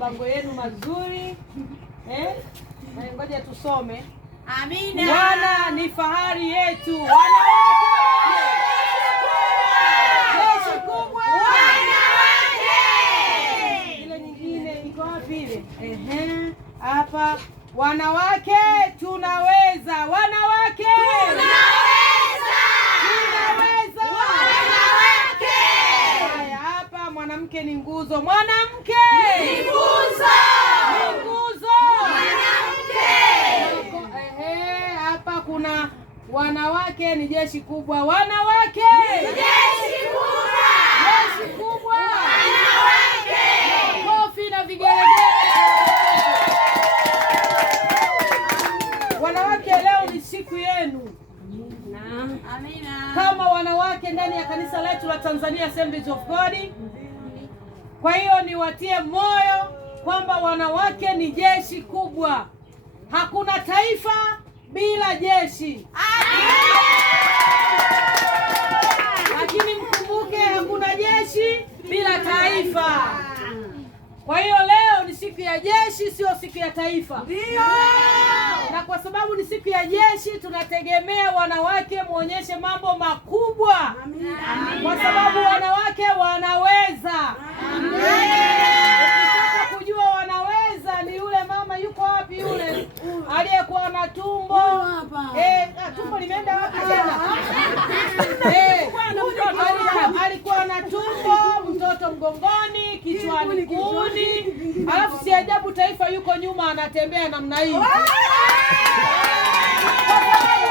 mabango yenu mazuri. Na ngoja tusome. Amina. Bwana ni fahari yetu. Wanawake. Jeshi kubwa. Wanawake. Ile nyingine iko wapi ile? Hapa. Wanawake tunaweza. Wanawake. Tunaweza. Tunaweza. Wanawake. Haya, hapa mwanamke ni nguzo. Mwanamke ni nguzo. Ni nguzo. Mwanamke. Hapa kuna wanawake ni jeshi kubwa. Wanawake ni jeshi kubwa. Jeshi kubwa. Wanawake. Kofi na vigelegele. Wanawake, leo ni siku yenu. Amina. Kama wanawake ndani ya kanisa letu la Tanzania Assemblies of God. Kwa hiyo niwatie moyo kwamba wanawake ni jeshi kubwa. Hakuna taifa bila jeshi. Lakini mkumbuke hakuna jeshi bila taifa. Kwa hiyo leo ni siku ya jeshi, sio siku ya taifa. Ndio. Na kwa sababu ni siku ya jeshi, tunategemea wanawake muonyeshe mambo makubwa. Amina. Kwa sababu wanawake wanaweza. Ukitaka kujua wanaweza ni yule mama yuko wapi yule? Aliyekuwa na tumbo. Tumbo limeenda wapi tena? Alikuwa na tumbo, mtoto mgongoni, kichwani kuni. Alafu si ajabu taifa yuko nyuma anatembea namna hii. Kwa sababu